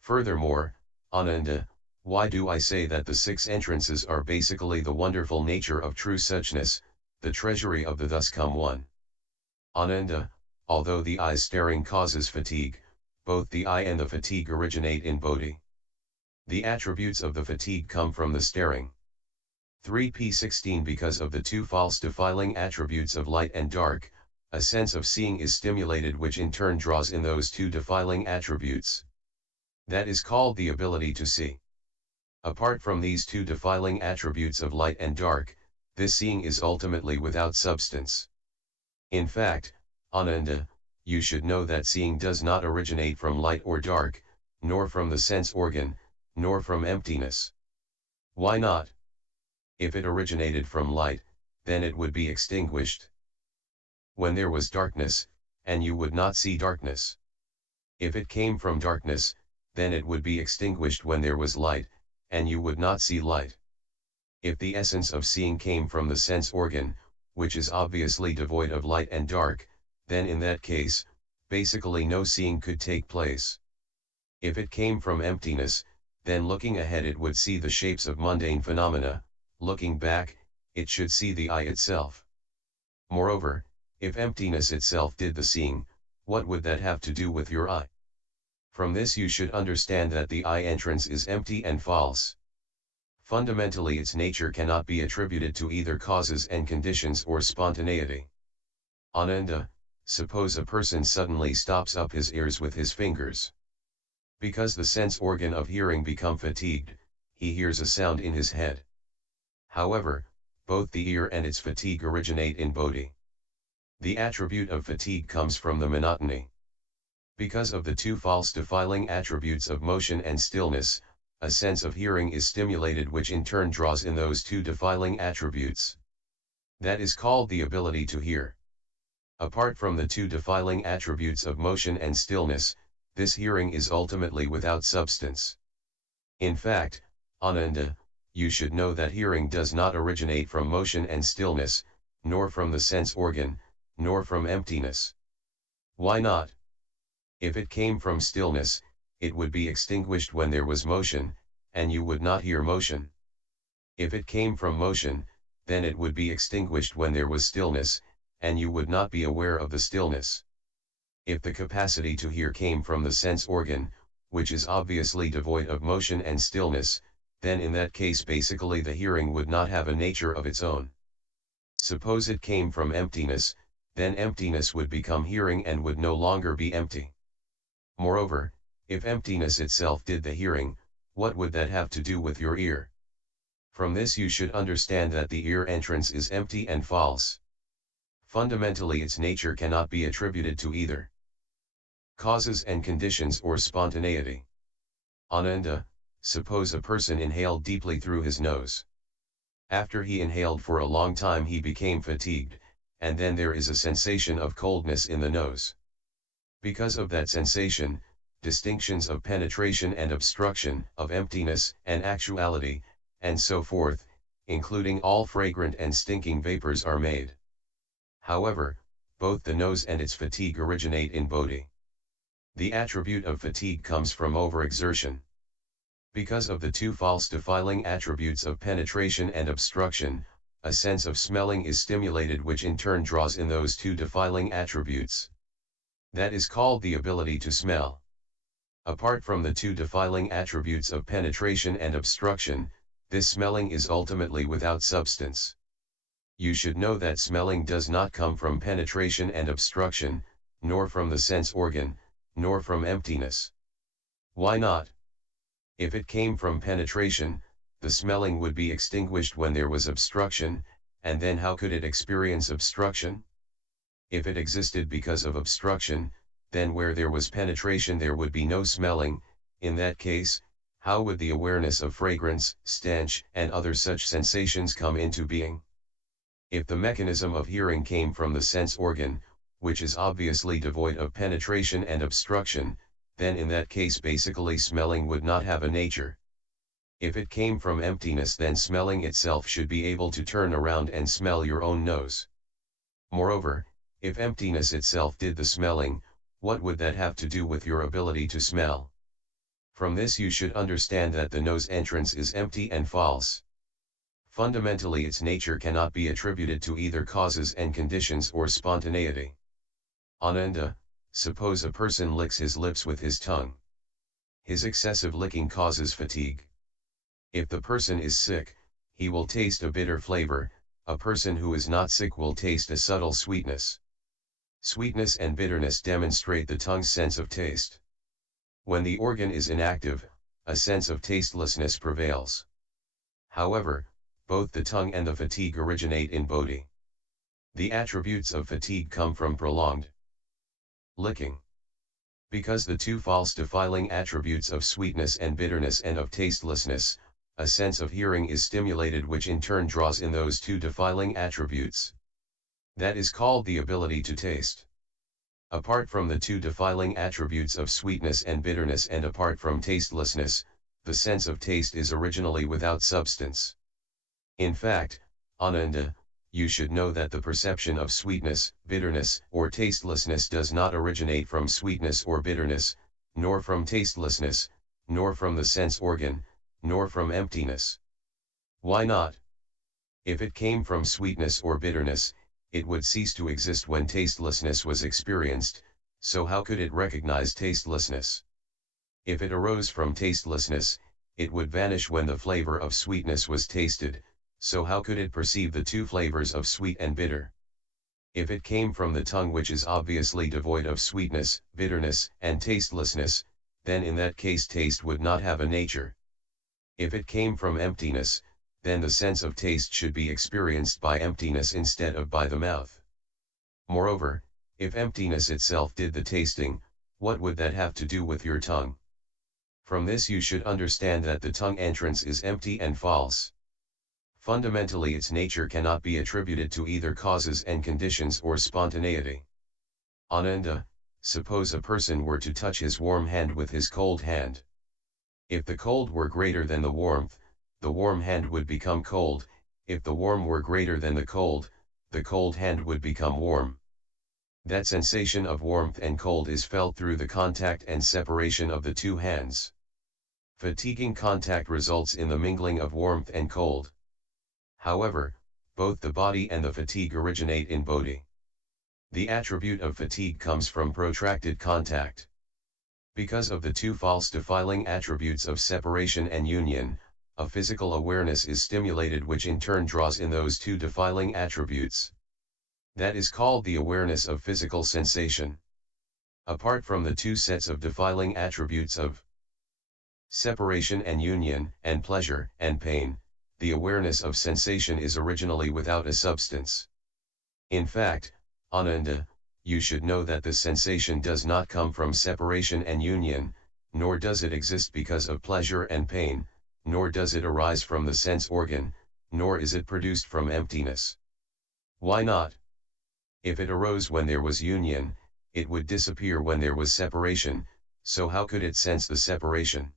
Furthermore, Ananda, why do I say that the six entrances are basically the wonderful nature of true suchness, the treasury of the thus come one? Ananda, although the eye's staring causes fatigue, both the eye and the fatigue originate in bodhi. The attributes of the fatigue come from the staring. 3p16 Because of the two false defiling attributes of light and dark, a sense of seeing is stimulated which in turn draws in those two defiling attributes. That is called the ability to see. Apart from these two defiling attributes of light and dark, this seeing is ultimately without substance. In fact, Ananda, you should know that seeing does not originate from light or dark, nor from the sense organ, nor from emptiness. Why not? If it originated from light, then it would be extinguished when there was darkness, and you would not see darkness. If it came from darkness, then it would be extinguished when there was light, and you would not see light. If the essence of seeing came from the sense organ, which is obviously devoid of light and dark, then in that case, basically no seeing could take place. If it came from emptiness, then looking ahead it would see the shapes of mundane phenomena, looking back, it should see the eye itself. Moreover, if emptiness itself did the seeing, what would that have to do with your eye? From this you should understand that the eye entrance is empty and false. Fundamentally its nature cannot be attributed to either causes and conditions or spontaneity. Ananda, suppose a person suddenly stops up his ears with his fingers. Because the sense organ of hearing become fatigued, he hears a sound in his head. However, both the ear and its fatigue originate in bodhi. The attribute of fatigue comes from the monotony. Because of the two false defiling attributes of motion and stillness, a sense of hearing is stimulated which in turn draws in those two defiling attributes. That is called the ability to hear. Apart from the two defiling attributes of motion and stillness, this hearing is ultimately without substance. In fact, Ananda, you should know that hearing does not originate from motion and stillness, nor from the sense organ, nor from emptiness. Why not? If it came from stillness, it would be extinguished when there was motion, and you would not hear motion. If it came from motion, then it would be extinguished when there was stillness, and you would not be aware of the stillness. If the capacity to hear came from the sense organ, which is obviously devoid of motion and stillness, then in that case basically the hearing would not have a nature of its own. Suppose it came from emptiness, then emptiness would become hearing and would no longer be empty. Moreover, if emptiness itself did the hearing, what would that have to do with your ear? From this you should understand that the ear entrance is empty and false. Fundamentally its nature cannot be attributed to either causes and conditions or spontaneity. Ananda, suppose a person inhaled deeply through his nose. After he inhaled for a long time he became fatigued, and then there is a sensation of coldness in the nose. Because of that sensation, distinctions of penetration and obstruction, of emptiness and actuality, and so forth, including all fragrant and stinking vapors are made. However, both the nose and its fatigue originate in bodhi. The attribute of fatigue comes from overexertion. Because of the two false defiling attributes of penetration and obstruction, a sense of smelling is stimulated which in turn draws in those two defiling attributes. That is called the ability to smell. Apart from the two defiling attributes of penetration and obstruction, this smelling is ultimately without substance. You should know that smelling does not come from penetration and obstruction, nor from the sense organ, nor from emptiness. Why not? If it came from penetration, the smelling would be extinguished when there was obstruction, and then how could it experience obstruction? If it existed because of obstruction, then where there was penetration there would be no smelling. In that case, how would the awareness of fragrance, stench, and other such sensations come into being? If the mechanism of hearing came from the sense organ, which is obviously devoid of penetration and obstruction, then in that case basically smelling would not have a nature. If it came from emptiness then smelling itself should be able to turn around and smell your own nose. Moreover, if emptiness itself did the smelling, what would that have to do with your ability to smell? From this you should understand that the nose entrance is empty and false. Fundamentally its nature cannot be attributed to either causes and conditions or spontaneity. Ananda, suppose a person licks his lips with his tongue. His excessive licking causes fatigue. If the person is sick, he will taste a bitter flavor, a person who is not sick will taste a subtle sweetness. Sweetness and bitterness demonstrate the tongue's sense of taste. When the organ is inactive, a sense of tastelessness prevails. However, both the tongue and the fatigue originate in bodhi. The attributes of fatigue come from prolonged licking. Because the two false defiling attributes of sweetness and bitterness and of tastelessness, a sense of hearing is stimulated which in turn draws in those two defiling attributes. That is called the ability to taste. Apart from the two defiling attributes of sweetness and bitterness and apart from tastelessness, the sense of taste is originally without substance. In fact, Ananda, you should know that the perception of sweetness, bitterness, or tastelessness does not originate from sweetness or bitterness, nor from tastelessness, nor from the sense organ, nor from emptiness. Why not? If it came from sweetness or bitterness, it would cease to exist when tastelessness was experienced, so how could it recognize tastelessness? If it arose from tastelessness, it would vanish when the flavor of sweetness was tasted, so how could it perceive the two flavors of sweet and bitter? If it came from the tongue which is obviously devoid of sweetness, bitterness, and tastelessness, then in that case taste would not have a nature. If it came from emptiness, then the sense of taste should be experienced by emptiness instead of by the mouth. Moreover, if emptiness itself did the tasting, what would that have to do with your tongue? From this you should understand that the tongue entrance is empty and false. Fundamentally its nature cannot be attributed to either causes and conditions or spontaneity. Ananda, suppose a person were to touch his warm hand with his cold hand. If the cold were greater than the warm hand would become cold, if the warm were greater than the cold hand would become warm. That sensation of warmth and cold is felt through the contact and separation of the two hands. Fatiguing contact results in the mingling of warmth and cold. However, both the body and the fatigue originate in bodhi. The attribute of fatigue comes from protracted contact. Because of the two false defiling attributes of separation and union, a physical awareness is stimulated which in turn draws in those two defiling attributes. That is called the awareness of physical sensation. Apart from the two sets of defiling attributes of separation and union, and pleasure and pain, the awareness of sensation is originally without a substance. In fact, Ananda, you should know that the sensation does not come from separation and union, nor does it exist because of pleasure and pain, nor does it arise from the sense organ, nor is it produced from emptiness. Why not? If it arose when there was union, it would disappear when there was separation, so how could it sense the separation?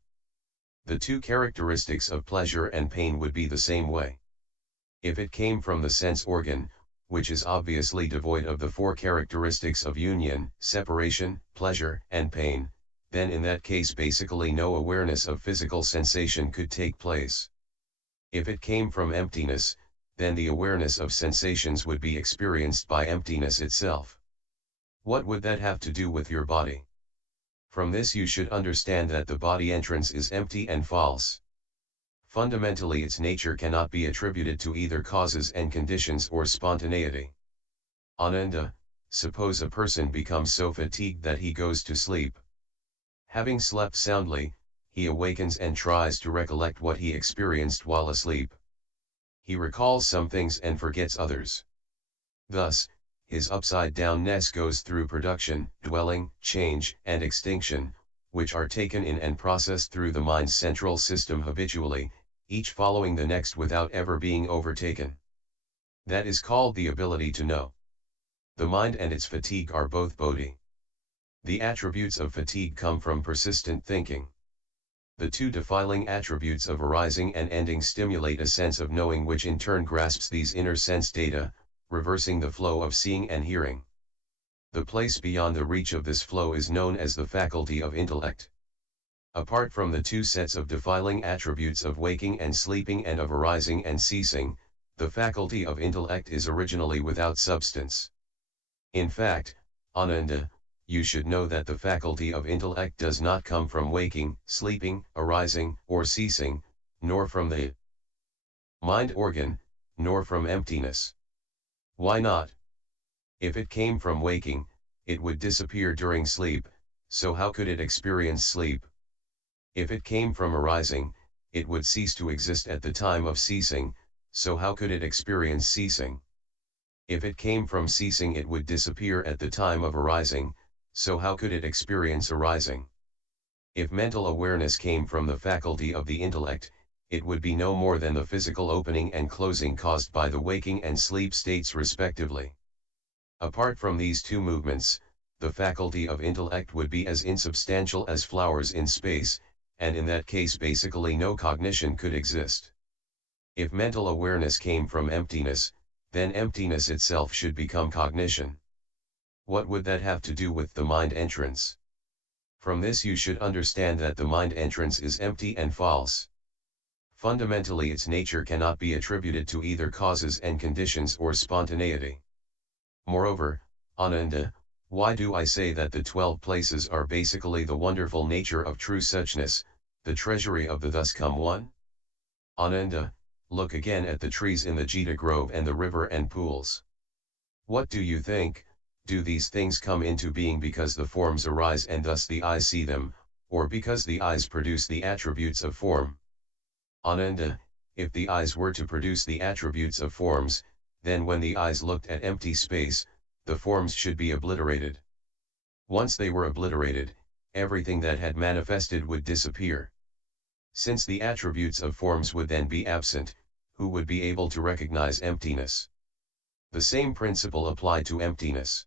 The two characteristics of pleasure and pain would be the same way. If it came from the sense organ, which is obviously devoid of the four characteristics of union, separation, pleasure, and pain, then in that case basically no awareness of physical sensation could take place. If it came from emptiness, then the awareness of sensations would be experienced by emptiness itself. What would that have to do with your body? From this you should understand that the body entrance is empty and false. Fundamentally its nature cannot be attributed to either causes and conditions or spontaneity. Ananda, suppose a person becomes so fatigued that he goes to sleep. Having slept soundly, he awakens and tries to recollect what he experienced while asleep. He recalls some things and forgets others. Thus, his upside-downness goes through production, dwelling, change, and extinction, which are taken in and processed through the mind's central system habitually, each following the next without ever being overtaken. That is called the ability to know. The mind and its fatigue are both bodhi. The attributes of fatigue come from persistent thinking. The two defiling attributes of arising and ending stimulate a sense of knowing which in turn grasps these inner sense data, reversing the flow of seeing and hearing. The place beyond the reach of this flow is known as the faculty of intellect. Apart from the two sets of defiling attributes of waking and sleeping and of arising and ceasing, the faculty of intellect is originally without substance. In fact, Ananda, you should know that the faculty of intellect does not come from waking, sleeping, arising, or ceasing, nor from the mind organ, nor from emptiness. Why not? If it came from waking, it would disappear during sleep, so how could it experience sleep? If it came from arising, it would cease to exist at the time of ceasing, so how could it experience ceasing? If it came from ceasing, it would disappear at the time of arising, so how could it experience arising? If mental awareness came from the faculty of the intellect, it would be no more than the physical opening and closing caused by the waking and sleep states respectively. Apart from these two movements, the faculty of intellect would be as insubstantial as flowers in space, and in that case basically no cognition could exist. If mental awareness came from emptiness, then emptiness itself should become cognition. What would that have to do with the mind entrance? From this you should understand that the mind entrance is empty and false. Fundamentally its nature cannot be attributed to either causes and conditions or spontaneity. Moreover, Ananda, why do I say that the 12 places are basically the wonderful nature of true suchness, the treasury of the thus come one? Ananda, look again at the trees in the Jita grove and the river and pools. What do you think? Do these things come into being because the forms arise and thus the eyes see them, or because the eyes produce the attributes of form? Ananda, if the eyes were to produce the attributes of forms, then when the eyes looked at empty space, the forms should be obliterated. Once they were obliterated, everything that had manifested would disappear. Since the attributes of forms would then be absent, who would be able to recognize emptiness? The same principle applied to emptiness.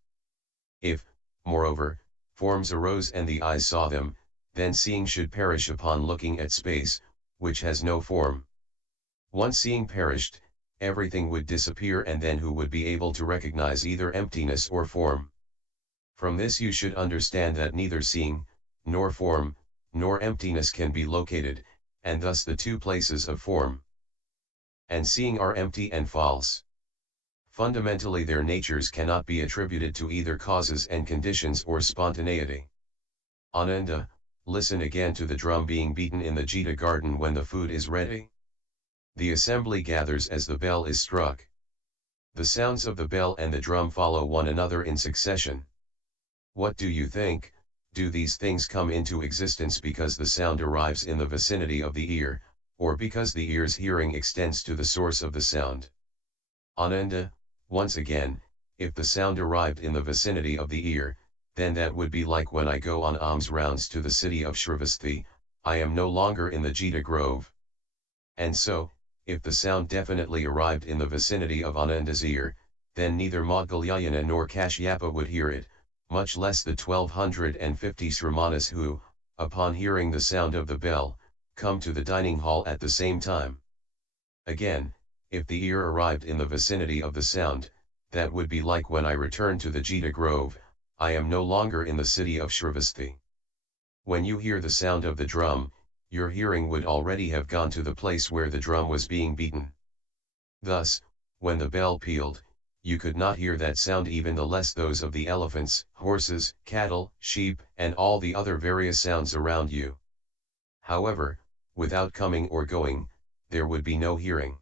If, moreover, forms arose and the eyes saw them, then seeing should perish upon looking at space, which has no form. Once seeing perished, everything would disappear, and then who would be able to recognize either emptiness or form? From this you should understand that neither seeing, nor form, nor emptiness can be located, and thus the two places of form and seeing are empty and false. Fundamentally their natures cannot be attributed to either causes and conditions or spontaneity. Ananda, listen again to the drum being beaten in the Jita garden when the food is ready. The assembly gathers as the bell is struck. The sounds of the bell and the drum follow one another in succession. What do you think? Do these things come into existence because the sound arrives in the vicinity of the ear, or because the ear's hearing extends to the source of the sound? Ananda, once again, if the sound arrived in the vicinity of the ear, then that would be like when I go on alms rounds to the city of Shrivasthi, I am no longer in the Jita grove. And so, if the sound definitely arrived in the vicinity of Ananda's ear, then neither Maudgalyayana nor Kashyapa would hear it, much less the 1250 Sramanas who, upon hearing the sound of the bell, come to the dining hall at the same time. Again, if the ear arrived in the vicinity of the sound, that would be like when I return to the Jita grove, I am no longer in the city of Shrivasthi. When you hear the sound of the drum, your hearing would already have gone to the place where the drum was being beaten. Thus, when the bell pealed, you could not hear that sound, even the less those of the elephants, horses, cattle, sheep, and all the other various sounds around you. However, without coming or going, there would be no hearing.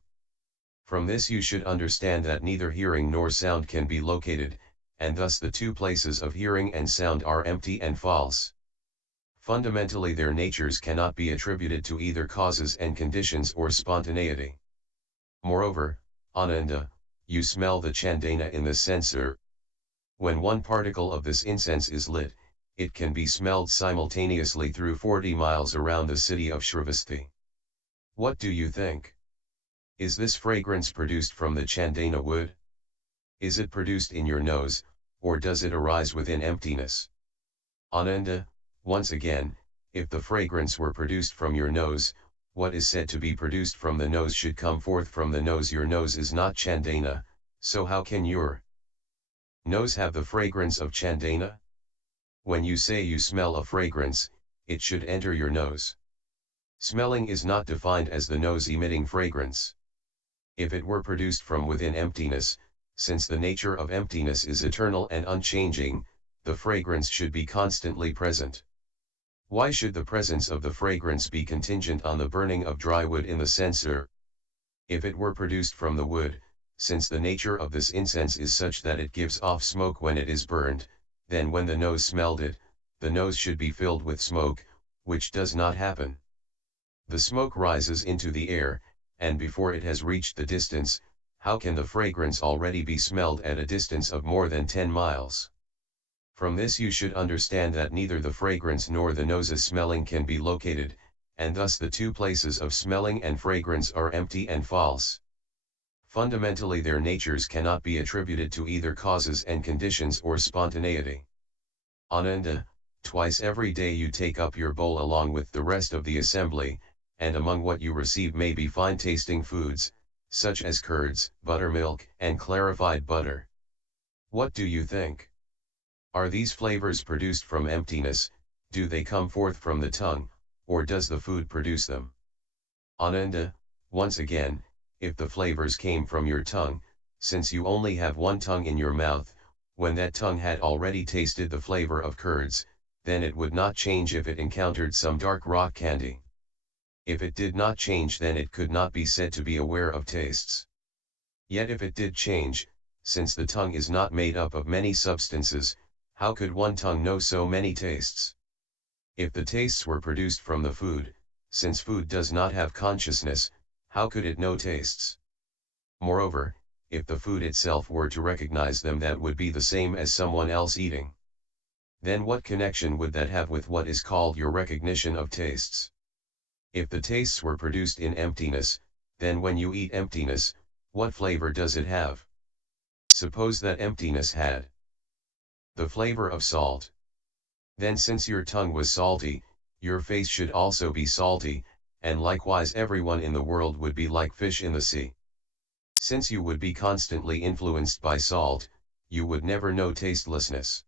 From this you should understand that neither hearing nor sound can be located, and thus the two places of hearing and sound are empty and false. Fundamentally their natures cannot be attributed to either causes and conditions or spontaneity. Moreover, Ananda, you smell the chandana in the censer. When one particle of this incense is lit, it can be smelled simultaneously through 40 miles around the city of Shrivasthi. What do you think? Is this fragrance produced from the chandana wood? Is it produced in your nose, or does it arise within emptiness? Ananda, once again, if the fragrance were produced from your nose, what is said to be produced from the nose should come forth from the nose. Your nose is not chandana, so how can your nose have the fragrance of chandana? When you say you smell a fragrance, it should enter your nose. Smelling is not defined as the nose emitting fragrance. If it were produced from within emptiness, since the nature of emptiness is eternal and unchanging, the fragrance should be constantly present. Why should the presence of the fragrance be contingent on the burning of dry wood in the censer? If it were produced from the wood, since the nature of this incense is such that it gives off smoke when it is burned, then when the nose smelled it, the nose should be filled with smoke, which does not happen. The smoke rises into the air, and before it has reached the distance, how can the fragrance already be smelled at a distance of more than 10 miles? From this you should understand that neither the fragrance nor the nose's smelling can be located, and thus the two places of smelling and fragrance are empty and false. Fundamentally their natures cannot be attributed to either causes and conditions or spontaneity. Ananda, twice every day you take up your bowl along with the rest of the assembly, and among what you receive may be fine-tasting foods, such as curds, buttermilk, and clarified butter. What do you think? Are these flavors produced from emptiness? Do they come forth from the tongue, or does the food produce them? Ananda, once again, if the flavors came from your tongue, since you only have one tongue in your mouth, when that tongue had already tasted the flavor of curds, then it would not change if it encountered some dark rock candy. If it did not change, then it could not be said to be aware of tastes. Yet if it did change, since the tongue is not made up of many substances, how could one tongue know so many tastes? If the tastes were produced from the food, since food does not have consciousness, how could it know tastes? Moreover, if the food itself were to recognize them, that would be the same as someone else eating. Then what connection would that have with what is called your recognition of tastes? If the tastes were produced in emptiness, then when you eat emptiness, what flavor does it have? Suppose that emptiness had the flavor of salt. Then since your tongue was salty, your face should also be salty, and likewise everyone in the world would be like fish in the sea. Since you would be constantly influenced by salt, you would never know tastelessness.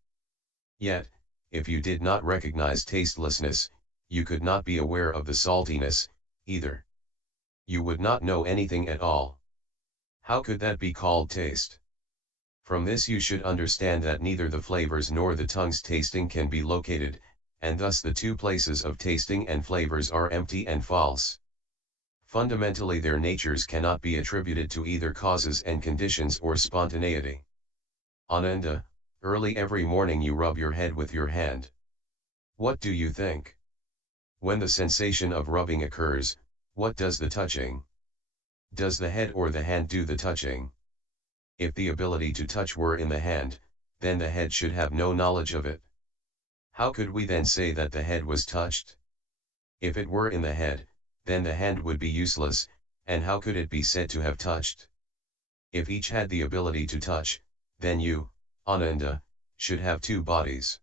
Yet, if you did not recognize tastelessness, you could not be aware of the saltiness, either. You would not know anything at all. How could that be called taste? From this you should understand that neither the flavors nor the tongue's tasting can be located, and thus the two places of tasting and flavors are empty and false. Fundamentally their natures cannot be attributed to either causes and conditions or spontaneity. Ananda, early every morning you rub your head with your hand. What do you think? When the sensation of rubbing occurs, what does the touching? Does the head or the hand do the touching? If the ability to touch were in the hand, then the head should have no knowledge of it. How could we then say that the head was touched? If it were in the head, then the hand would be useless, and how could it be said to have touched? If each had the ability to touch, then you, Ananda, should have two bodies.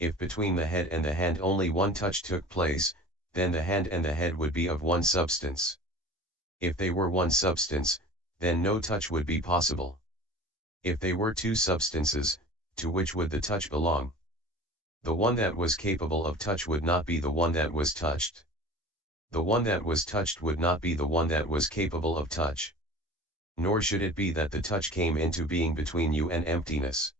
If between the head and the hand only one touch took place, then the hand and the head would be of one substance. If they were one substance, then no touch would be possible. If they were two substances, to which would the touch belong? The one that was capable of touch would not be the one that was touched. The one that was touched would not be the one that was capable of touch. Nor should it be that the touch came into being between you and emptiness.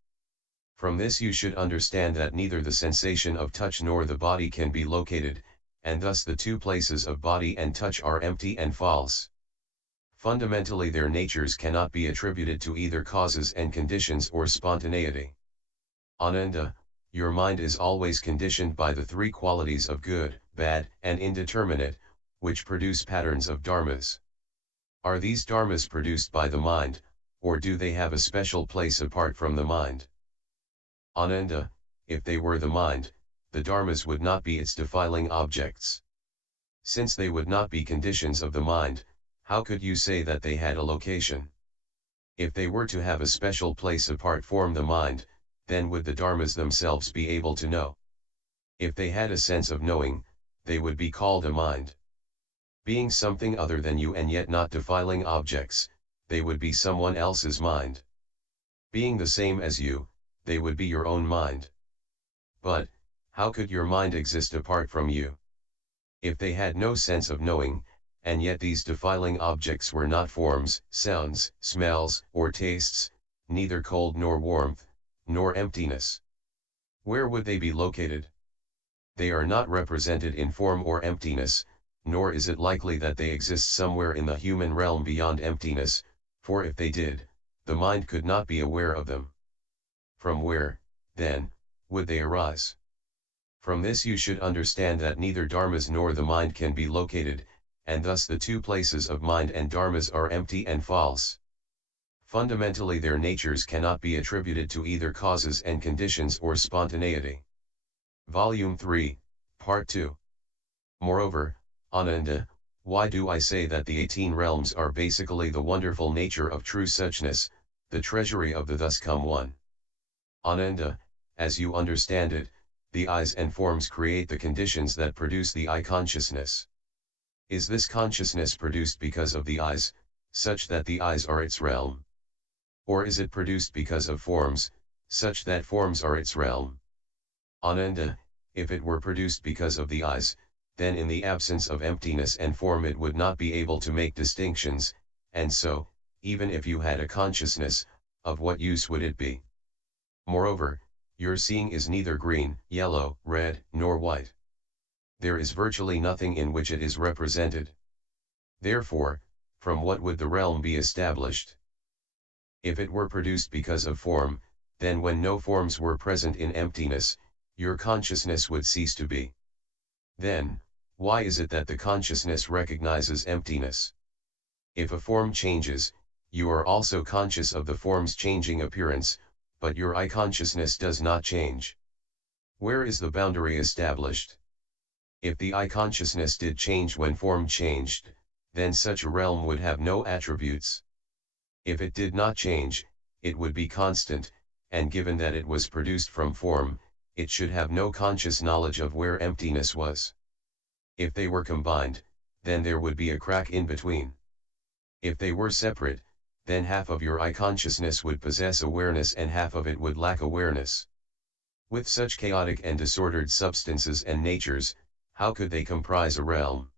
From this you should understand that neither the sensation of touch nor the body can be located, and thus the two places of body and touch are empty and false. Fundamentally their natures cannot be attributed to either causes and conditions or spontaneity. Ananda, your mind is always conditioned by the three qualities of good, bad, and indeterminate, which produce patterns of dharmas. Are these dharmas produced by the mind, or do they have a special place apart from the mind? Ananda, if they were the mind, the dharmas would not be its defiling objects. Since they would not be conditions of the mind, how could you say that they had a location? If they were to have a special place apart from the mind, then would the dharmas themselves be able to know? If they had a sense of knowing, they would be called a mind. Being something other than you and yet not defiling objects, they would be someone else's mind. Being the same as you, they would be your own mind. But, how could your mind exist apart from you? If they had no sense of knowing, and yet these defiling objects were not forms, sounds, smells, or tastes, neither cold nor warmth, nor emptiness, where would they be located? They are not represented in form or emptiness, nor is it likely that they exist somewhere in the human realm beyond emptiness, for if they did, the mind could not be aware of them. From where, then, would they arise? From this you should understand that neither dharmas nor the mind can be located, and thus the two places of mind and dharmas are empty and false. Fundamentally their natures cannot be attributed to either causes and conditions or spontaneity. Volume 3, Part 2. Moreover, Ananda, why do I say that the 18 realms are basically the wonderful nature of true suchness, the treasury of the thus come one? Ananda, as you understand it, the eyes and forms create the conditions that produce the eye consciousness. Is this consciousness produced because of the eyes, such that the eyes are its realm? Or is it produced because of forms, such that forms are its realm? Ananda, if it were produced because of the eyes, then in the absence of emptiness and form it would not be able to make distinctions, and so, even if you had a consciousness, of what use would it be? Moreover, your seeing is neither green, yellow, red, nor white. There is virtually nothing in which it is represented. Therefore, from what would the realm be established? If it were produced because of form, then when no forms were present in emptiness, your consciousness would cease to be. Then, why is it that the consciousness recognizes emptiness? If a form changes, you are also conscious of the form's changing appearance, but your eye consciousness does not change. Where is the boundary established? If the eye consciousness did change when form changed, then such a realm would have no attributes. If it did not change, it would be constant, and given that it was produced from form, it should have no conscious knowledge of where emptiness was. If they were combined, then there would be a crack in between. If they were separate, then half of your eye consciousness would possess awareness and half of it would lack awareness. With such chaotic and disordered substances and natures, how could they comprise a realm?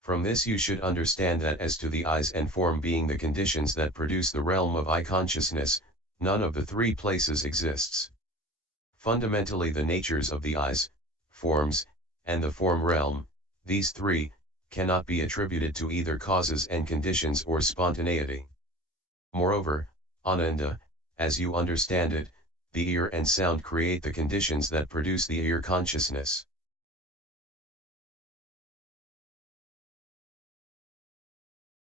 From this you should understand that as to the eyes and form being the conditions that produce the realm of eye consciousness, none of the three places exists. Fundamentally the natures of the eyes, forms, and the form realm, these three, cannot be attributed to either causes and conditions or spontaneity. Moreover, Ananda, as you understand it, the ear and sound create the conditions that produce the ear consciousness.